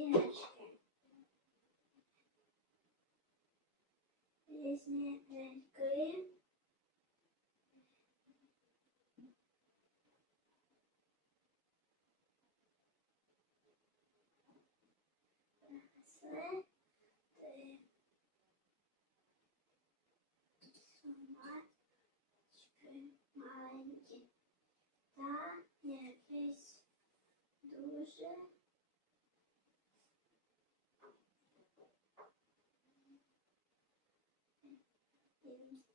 іграшки. Різні ляльки. Принесли ти собачки маленькі та якийсь дуже Benim